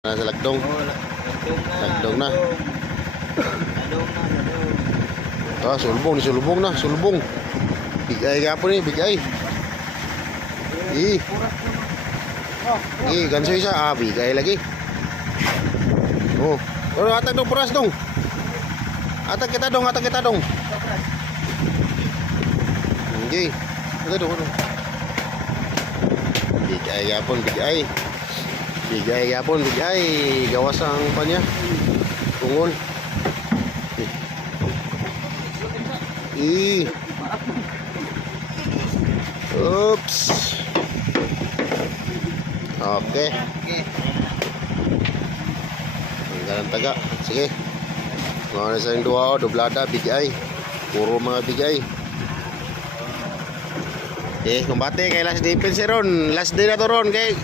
Nasa lagdong. Oh, Lagdong na. Ladong na. Ah, sulbong na. Bigay ka po ni, bigay. Ganso isa. Ah, bigay lagi. Oh. Pero atag dong, puras dong. Atag kita dong. Okay. Atag dong. Bigay yapon, bigay. Gawas ang panya. Tungol. Oops. Okay. Ang taga. Sige. Mga nasa yung dua o, dublada, bigay. Puro mga bigay. Kumbate kay last defense ron. Last day na to ron. Kay